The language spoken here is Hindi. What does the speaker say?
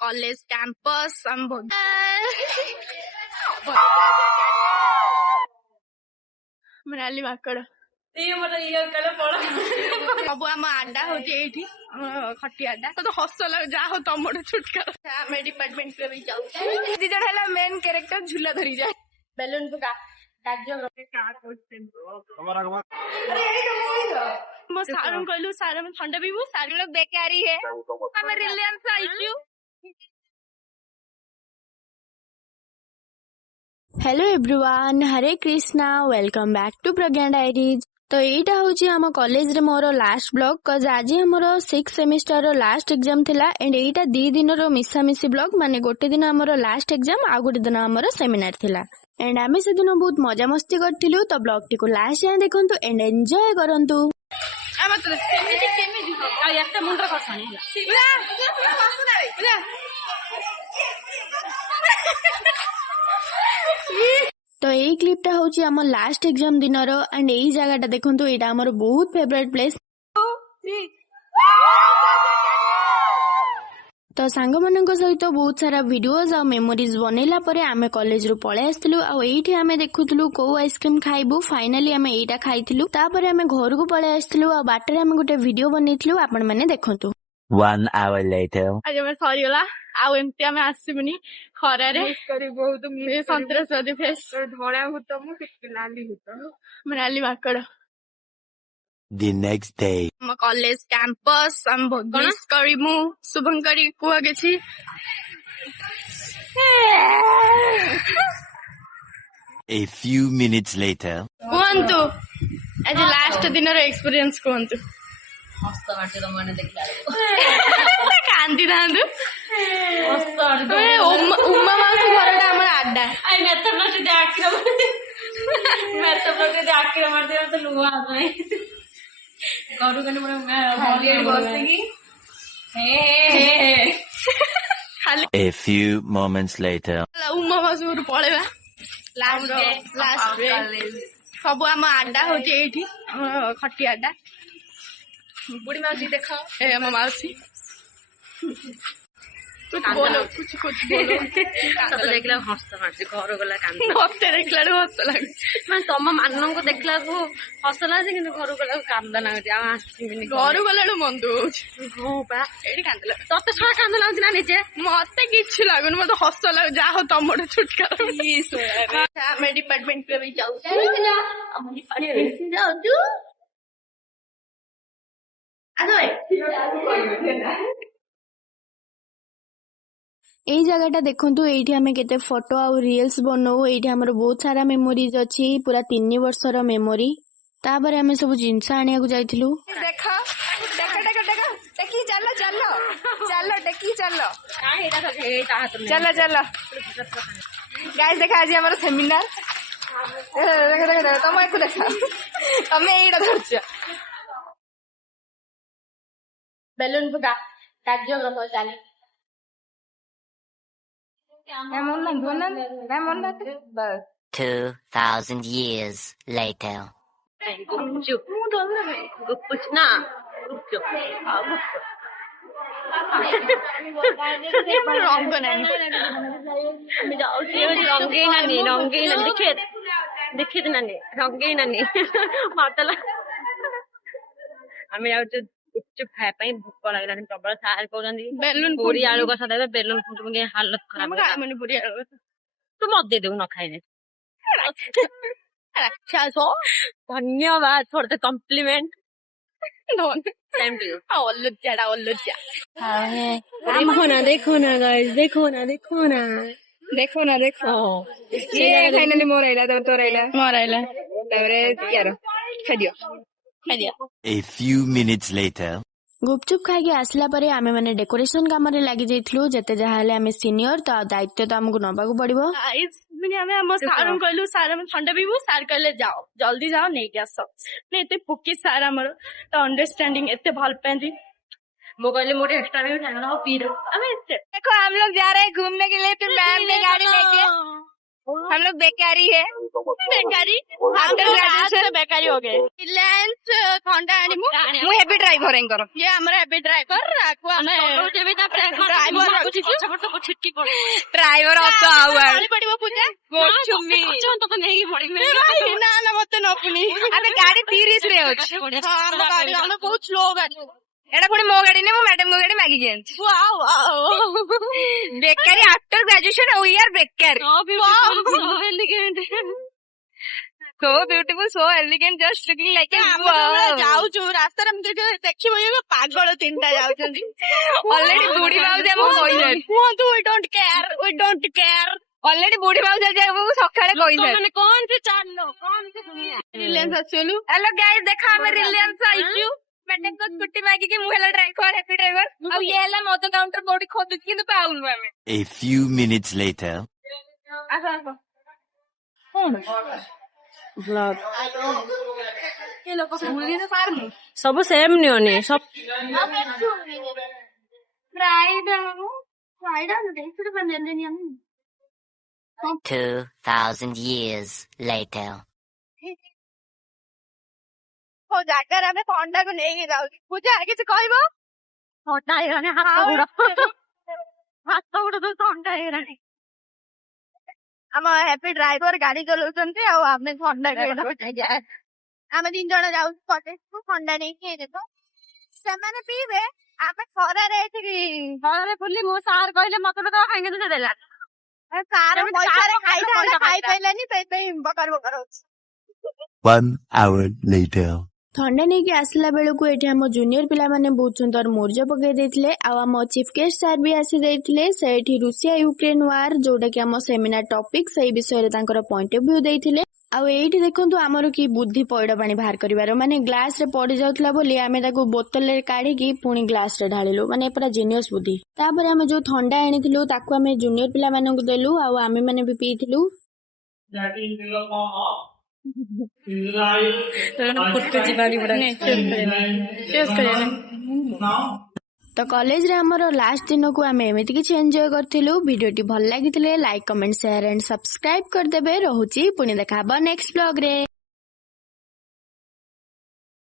कॉलेज कैंपस हम मनाली माकड़ सब आम आडा हूँ खटी आडा तो हस लगे जहा हो तुम छुटकारा आम डिपार्टमेंट भी जाऊँ दी जन है मेन कैरेक्टर झूला धरी जाए बेलून फुका मो सार कहलु सार ठंडा पीबू सार लोग बेकारी है हमें Reliance IQ. Hello everyone, Hare Krishna, welcome back to Pragya diaries. तो एटा होची हम कॉलेज रे मोर लास्ट ब्लॉग कज आज हमर 6 सेमिस्टर रो लास्ट एग्जाम थिला एंड एटा 2 दिन रो मिसा मिसी ब्लॉग माने गोटे दिन हमर लास्ट एग्जाम आ गोटे दिन हमर सेमिनार थिला एंड आमे से दिन बहुत मजा मस्ती करथिलु। तो ब्लॉग टी को लास्ट यां देखंतु एंड एन्जॉय करंतु। आमा तो केमी आ एकटा मुंडर करछनी तो यही क्लिपटा होची हमर लास्ट एग्जाम दिन रो एंड एही जगहटा देखंतु एटा हमर बहुत फेवरेट प्लेस। तो सांग मानक सहित बहुत सारा वीडियोस आ मेमोरीज बनेला परे आमे कॉलेज रु पळे आस्तिलु आ एठी आमे देखुतलु को आइसक्रीम खाइबु फाइनली आमे एटा खाइथिलु तापर आमे घर को पळे आस्तिलु आ बाटरे आमे गोटे वीडियो बनेथिलु आपण माने देखंतु। 1 hour later आज मैं सॉरी होला आउ एमती आमे आसीबनी खरा रे करी बहुत मे संतोषवादी फेस धोळा हुत मु लाली हुत मनाली माकड़। the next day हम कॉलेज कैंपस हम बहुत मिस करी मु शुभंकरी कुआ गेछि a few minutes later कोंतु आज लास्ट दिन रो एक्सपीरियंस कोंतु मस्त माटे तो मैंने देखला कांदी दांदु मस्त आटे उम्मा मासु घरटा हमर आडा आई मेथड दे आखिर मारते तो लुआ आए करू कने मैं बसगी हे खाली a few moments later उम्मा मासु पळेबा लास्ट डे सब आम आडा होची एठी खटी आडा बुढ़ी मासी देखा ए हम मासी कुछ बोलो कुछ बोलो तो देखला हस्त मारसी घर गला कांद मते देखला हस लागे मैं तम मानन को देखला को हस लागे किंतु घर गला कांद लागे आ आसीबिनी घर गला मन दुच हो बा एडी कांद लागे तते छा कांद लागे ना निजे मते किछ लागुन मते हस लागे जा हो तमडे छुटकारा ई सोया हम डिपार्टमेंट पे भी जाऊ हम डिपार्टमेंट से जाऊ तू एई जगहटा देखंतु एठी हमें केते फोटो आ रील्स बनाऊ एठी हमर बहुत सारा मेमोरीज अछि पूरा 3 वर्षर मेमोरी तापर हमें सब जिंस आनिया को जाइथिलु देखा देखा देखा देखा देखी चलो चलो चलो देखी चलो काहे एटा हे हाथ में चलो चलो गाइस देखा आज हमर सेमिनार देखा देखा तुम को देखा तमे एटा धरछ बेलून फुका कार्यक्रम चाले 2000 years later गुपचुप ना गुपचुप रंग नहीं मैं जाऊँ रंगे ना देखे ना रंगे ना मातला हमें जाऊँ गुपचुप खाए पाई भूख लागला प्रबल सार कहउछन्ती बेलून पूरी आलू का सादा बेलून फुटबो के हालत खराब है मैंने पूरी तू मत दे देऊ न खाइने अच्छा सो धन्यवाद for the compliment same to you ओल्लुच्चा देखो ना गाइस देखो ना ये फाइनली मोर आइला तो मोर आइला तबरे यार खादियो a few minutes later गुपचुप खाई आसला परे आमे माने डेकोरेशन काम रे लागि जाइथलु जते जहाले आमे सीनियर तो दायित्व तो हमको नबा को पड़िबो गाइस माने आमे हम सार कहलु सार हम ठंडा पीबू सार कहले जाओ जल्दी जाओ नै के आसो नै एते फुकी सार हमर तो अंडरस्टैंडिंग एते भल पेंदी मो कहले मोटे एक्स्ट्रा में उठाना हो पी दो देखो हम लोग जा रहे हैं घूमने के लिए फिर मैम ने गाड़ी लेके हम लोग बेकारी है बेकारी आफ्टर ग्रेजुएशन बेकारी हो गए रिलायंस थंडा आनिमु मु हेवी ड्राइवर एंकर ये हमर हेवी ड्राइवर आको हमें ड्राइवर ऑफ आवर पड़िबो पूजा गोचुमी ना ना मते न पुनी अबे गाड़ी 30 रे अछि हां हम गाड़ी हम बहुत स्लो गाड़ी एटा पुणी मो गाड़ी ने मो मैडम को गाड़ी मागी गेंच वाओ वाओ बेकारी आफ्टर ग्रेजुएशन वी आर बेकार so beautiful so elegant just looking like a wow जाउछु रास्ता रे देखिबो ये पागल तीनटा जाउछन already बुढ़ी बाबू जे हम कहिलेन कुहतु we don't care already बुढ़ी बाबू जे हम सखाळे कहिलेन मैंने कौन से चार लो कौन से दुनिया रिलायंस आछलु हेलो गाइस देखा हम रिलायंस आइछु मैडम को स्कूटी मागी के मुहेला ड्राइवर हैप्पी ड्राइवर अब ये हला मत काउंटर बॉडी खोदु किंतु पाउनु हमें A few minutes later. आसा आसा ब्लॉग ये लोग भूली तो पार नहीं सब सेम नियोने सब फ्राइडे न देखिर बनेले नि हम 2,000 years later. हो जाकर हमें थंडा को नेकी जाउछी पूजा किछ कहबो थंडा हेराने हाथ गुड़ तो थंडा हेराने हम हैप्पी ड्राइवर गाड़ी चलाउछन्ते आ हमें थंडा को आमे तीन जण जाउ कॉलेज को थंडा नहीं के देखो ସେମାନେ ପିଇବେ ଆମେ ଖରାରେ ଏଠି ଘରେ ବୁଲି ମୋ ସାର୍ କହିଲେ ମତେ ତ ଖାଇକି ତ ଦେଲା ସାର ପଇସାରେ ଖାଇଥାନ୍ତେ ଖାଇପାଇଲାନି ସେଇପାଇଁ ବକାର ବକାର ହଉଛି 1 hour later. ଥଣ୍ଡା ନେଇକି ଆସିଲା ବେଳକୁ ଏଠି ଆମ ଜୁନିୟର ପିଲାମାନେ ବହୁତ ସୁନ୍ଦର ମୁର୍ଜ ପକେଇ ଦେଇଥିଲେ ଆଉ ଆମ ଚିଫ ଗେଷ୍ଟ ସାର୍ ବି ଆସି ଦେଇଥିଲେ ସେଇଠି ରୁଷିଆ ୟୁକ୍ରେନ ୱାର ଯୋଉଟା କି ଆମ ସେମିନାର ଟପିକ ସେଇ ବିଷୟରେ ତାଙ୍କର ପଏଣ୍ଟ ଅଫ ଭ୍ୟୁ ଦେଇଥିଲେ ଆଉ ଏଇଠି ଦେଖନ୍ତୁ ଆମର କି ବୁଦ୍ଧି ପଇଡ ପାଣି ବାହାର କରିବାର ମାନେ ଗ୍ଲାସ ରେ ପଡି ଯାଉଥିଲା ବୋଲି ଆମେ ତାକୁ ବୋତଲରେ କାଢିକି ପୁଣି ଗ୍ଲାସ ରେ ଢାଳିଲୁ ମାନେ ପୁରା ଜିନିୟସ ବୁଦ୍ଧି ତାପରେ ଆମେ ଯୋଉ ଥଣ୍ଡା ଆଣିଥିଲୁ ତାକୁ ଆମେ ଜୁନିୟର ପିଲାମାନଙ୍କୁ ଦେଲୁ ଆଉ ଆମେ ମାନେ ବି ପିଇଥିଲୁ तो कॉलेज रे हमरो लास्ट दिन को आमे एमिति किछि एन्जॉय करथिलु वीडियोटी भल लागिथिले like comment share and subscribe कर देबे रहुची पुनी देखाबो नेक्स्ट ब्लॉग रे।